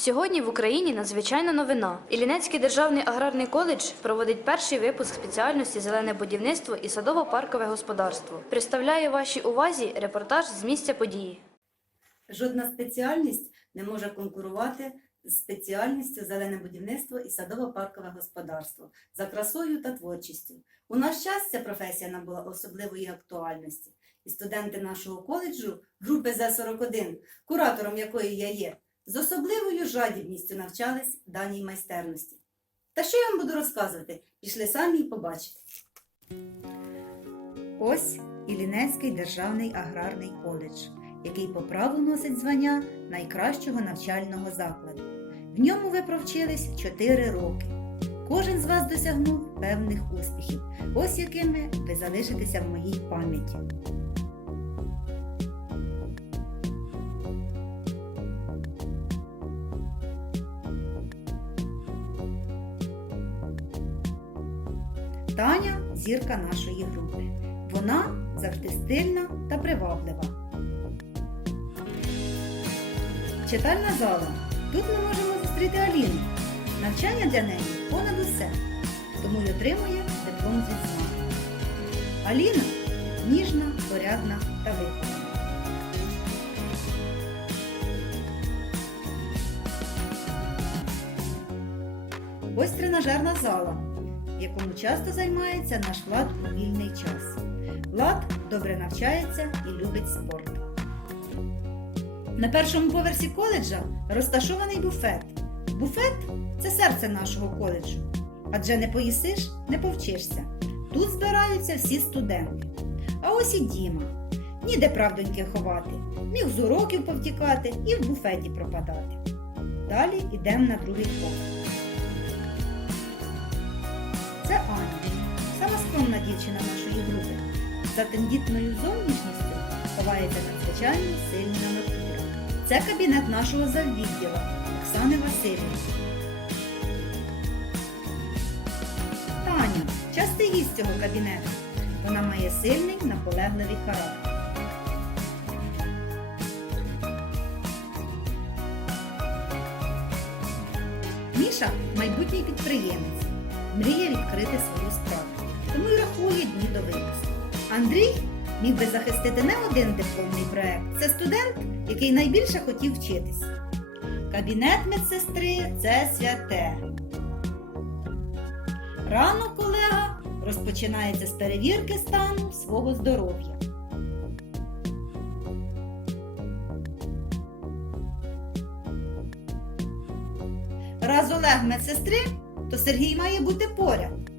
Сьогодні в Україні надзвичайна новина. Іллінецький державний аграрний коледж проводить перший випуск спеціальності зелене будівництво і садово-паркове господарство. Представляє вашій увазі репортаж з місця події. Жодна спеціальність не може конкурувати з спеціальністю зелене будівництво і садово-паркове господарство за красою та творчістю. У наш час ця професія набула особливої актуальності, і студенти нашого коледжу групи З41, куратором якої я є, з особливою жадібністю навчались даній майстерності. Та що я вам буду розказувати? Пішли самі і побачите. Ось Іллінецький державний аграрний коледж, який по праву носить звання найкращого навчального закладу. В ньому ви провчились 4 роки. Кожен з вас досягнув певних успіхів, ось якими ви залишитеся в моїй пам'яті. Таня зірка нашої групи. Вона завжди стильна та приваблива. Читальна зала. Тут ми можемо зустріти Аліну. Навчання для неї понад усе, тому й отримує диплом з відзнакою. Аліна ніжна, порядна та вихована. Ось тренажерна зала, в якому часто займається наш Влад у вільний час. Влад добре навчається і любить спорт. На першому поверсі коледжа розташований буфет. Буфет це серце нашого коледжу. Адже не поїсиш, не повчишся. Тут збираються всі студенти. А ось і Діма. Ніде правдоньки ховати, міг з уроків повтікати і в буфеті пропадати. Далі йдемо на другий поверх. Дівчина нашої групи. За тендітною зовнішністю ховається надзвичайно сильна натура. Це кабінет нашого заввідділа Оксани Васильівни. Таня частий гість цього кабінету. Вона має сильний наполегливий характер. Міша майбутній підприємець, мріє відкрити свою справу, Андрій міг би захистити не один дипломний проект. Це студент, який найбільше хотів вчитись. Кабінет медсестри це святе. Ранок колега розпочинається з перевірки стану свого здоров'я. Раз Олег медсестри, то Сергій має бути поряд.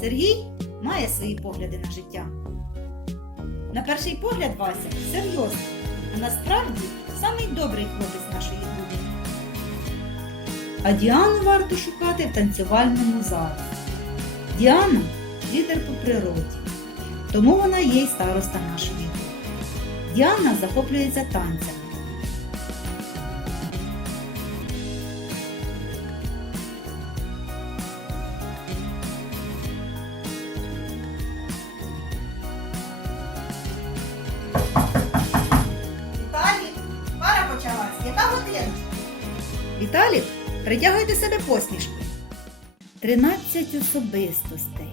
Сергій має свої погляди на життя. На перший погляд Вася серйозний, а насправді самий добрий хлопець нашої групи. А Діану варто шукати в танцювальному залі. Діана лідер по природі, тому вона є й староста нашої. Діана захоплюється танцями. Віталік, притягуй себе посмішку. Тринадцять особистостей.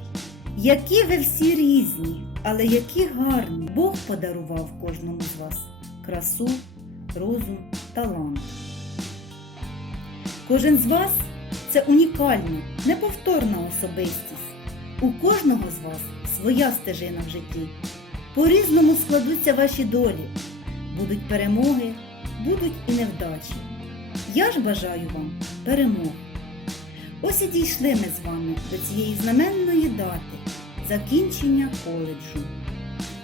Які ви всі різні, але які гарні. Бог подарував кожному з вас красу, розум, талант. Кожен з вас це унікальна, неповторна особистість. У кожного з вас своя стежина в житті. По-різному складуться ваші долі. Будуть перемоги, будуть і невдачі. Я ж бажаю вам перемог. Ось і дійшли ми з вами до цієї знаменної дати закінчення коледжу.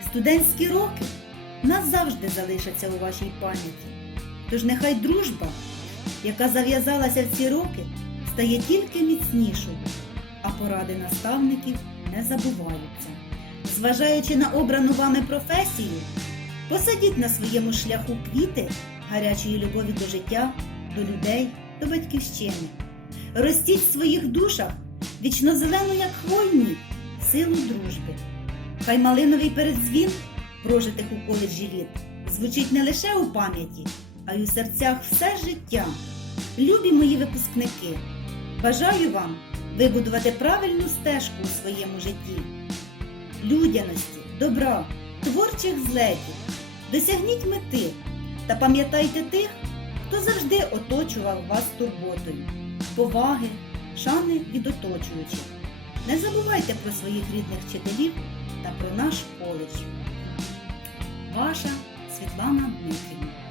Студентські роки назавжди залишаться у вашій пам'яті. Тож нехай дружба, яка зав'язалася в ці роки, стає тільки міцнішою, а поради наставників не забуваються. Зважаючи на обрану вами професію, посадіть на своєму шляху квіти гарячої любові до життя, до людей, до батьківщини. Ростіть в своїх душах вічно зелену, як хвойні, силу дружби. Хай малиновий передзвін прожитих у коледжі літ звучить не лише у пам'яті, а й у серцях все життя. Любі мої випускники, бажаю вам вибудувати правильну стежку у своєму житті, людяності, добра, творчих злетів. Досягніть мети та пам'ятайте тих, хто завжди оточував вас турботою, поваги, шани від оточуючих. Не забувайте про своїх рідних вчителів та про наш коледж. Ваша Світлана Дмитрівна.